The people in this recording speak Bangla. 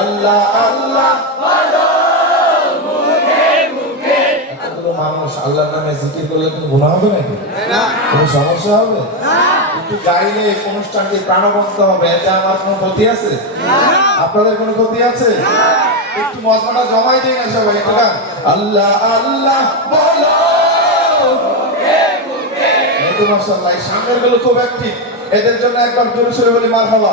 আল্লাহ আল্লাহ মানুষ আল্লাহর নামে জিকির করলে কোনো গুণা হবে নাকি? কোনো সমস্যা হবে? একটু গাইলে অনুষ্ঠানটি প্রাণবন্ত হবে এতে আমার কোনো ক্ষতি আছে? আপনাদের কোনো ক্ষতি আছে? একটু মজমাটা জমাই দিই না সবাই আল্লাহ আল্লাহ বলো। সামনেরগুলো খুব অ্যাক্টিভ এদের জন্য একবার জোরে সোরে বলি মারহাবা।